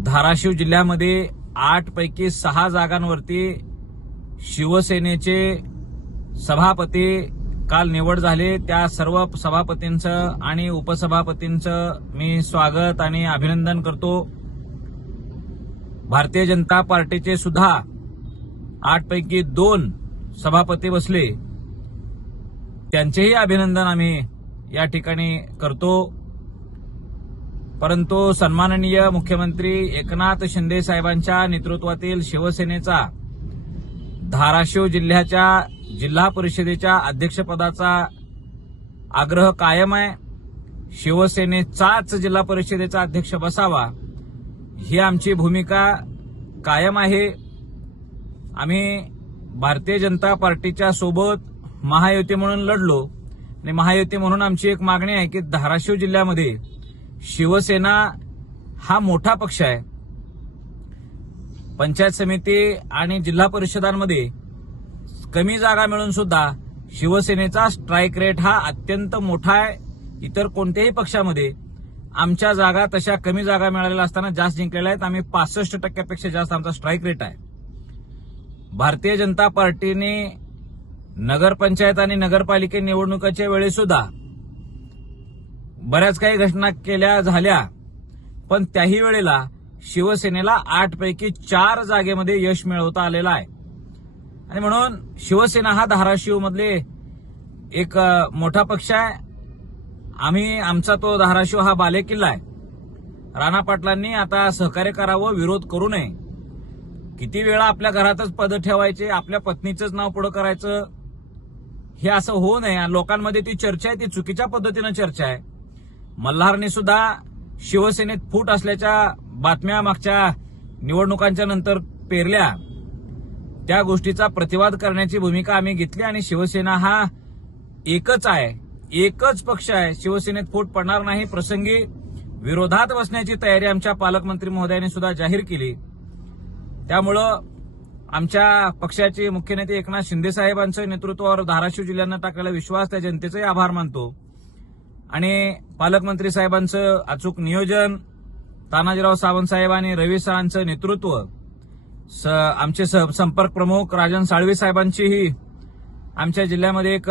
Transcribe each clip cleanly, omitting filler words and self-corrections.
धाराशिव जिल्ह्यामध्ये 8 पैकी 6 जागांवरती शिवसेनेचे सभापती काल निवड झाले। त्या सर्व सभापतींचं आणि उपसभापतींचं मी स्वागत आणि अभिनंदन करतो। भारतीय जनता पार्टीचे सुद्धा 8 पैकी 2 सभापती बसले, त्यांचेही अभिनंदन आम्ही या ठिकाणी करतो। परंतु सन्माननीय मुख्यमंत्री एकनाथ शिंदे साहेबांच्या नेतृत्वातील शिवसेनेचा धाराशिव जिल्ह्याच्या जिल्हा परिषदेच्या अध्यक्षपदाचा आग्रह कायम आहे। शिवसेनेचाच जिल्हा परिषदेचा अध्यक्ष बसावा ही आमची भूमिका कायम आहे। आम्ही भारतीय जनता पार्टीच्या सोबत महायुती म्हणून लढलो आणि महायुती म्हणून आमची एक मागणी आहे की धाराशिव जिल्ह्यामध्ये शिवसेना हा मोठा पक्ष आहे। पंचायत समिती आणि जिल्हा परिषदांमध्ये कमी जागा मिळून सुद्धा शिवसेनेचा स्ट्राईक रेट हा अत्यंत मोठा आहे। इतर कोणत्याही पक्षामध्ये आमच्या जागा तशा कमी जागा मिळालेल्या असताना जास्त जिंकलेल्या आहेत। आम्ही 65% जास्त आमचा स्ट्राईक रेट आहे। भारतीय जनता पार्टीने नगरपंचायत आणि नगरपालिका निवडणुकीच्या वेळी सुद्धा बऱ्याच काही घटना केल्या झाल्या, पण त्याही वेळेला शिवसेनेला 8 पैकी 4 जागेमध्ये यश मिळवता आलेलं आहे। आणि म्हणून शिवसेना हा धाराशिव मधले एक मोठा पक्ष आहे। आमचा तो धाराशिव हा बालेकिल्ला आहे। राणा पाटलांनी आता सहकार्य करावं, विरोध करू नये। किती वेळा आपल्या घरातच पद ठेवायचे, आपल्या पत्नीचंच नाव पुढे करायचं, हे असं होऊ नये। लोकांमध्ये ती चर्चा आहे, ती चुकीच्या पद्धतीनं चर्चा आहे। मल्हारने सुद्धा शिवसेनेत फूट असल्याच्या बातम्या मागच्या निवडणुकांच्या नंतर पेरल्या। त्या गोष्टीचा प्रतिवाद करण्याची भूमिका आम्ही घेतली आणि शिवसेना हा एकच आहे, एकच पक्ष आहे। शिवसेनेत फूट पडणार नाही। प्रसंगी विरोधात बसण्याची तयारी आमच्या पालकमंत्री महोदयांनी सुद्धा जाहीर केली। त्यामुळं आमच्या पक्षाचे मुख्य नेते एकनाथ शिंदे साहेबांच्या नेतृत्वावर धाराशिव जिल्ह्यानं टाकलेला विश्वास, त्या जनतेचाही आभार मानतो। आणि पालकमंत्री साहेबांचं अचूक नियोजन, तानाजीराव सावंत साहेब आणि रवी सरांचं नेतृत्व, आमचे संपर्क प्रमुख राजन साळवी साहेबांचीही आमच्या जिल्ह्यामध्ये एक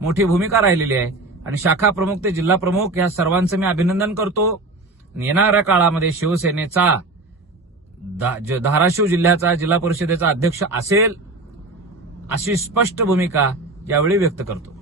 मोठी भूमिका राहिलेली आहे। आणि शाखा प्रमुख ते जिल्हा प्रमुख या सर्वांचं मी अभिनंदन करतो। येणाऱ्या काळामध्ये शिवसेनेचा धाराशिव जिल्ह्याचा जिल्हा परिषदेचा अध्यक्ष असेल अशी स्पष्ट भूमिका यावेळी व्यक्त करतो।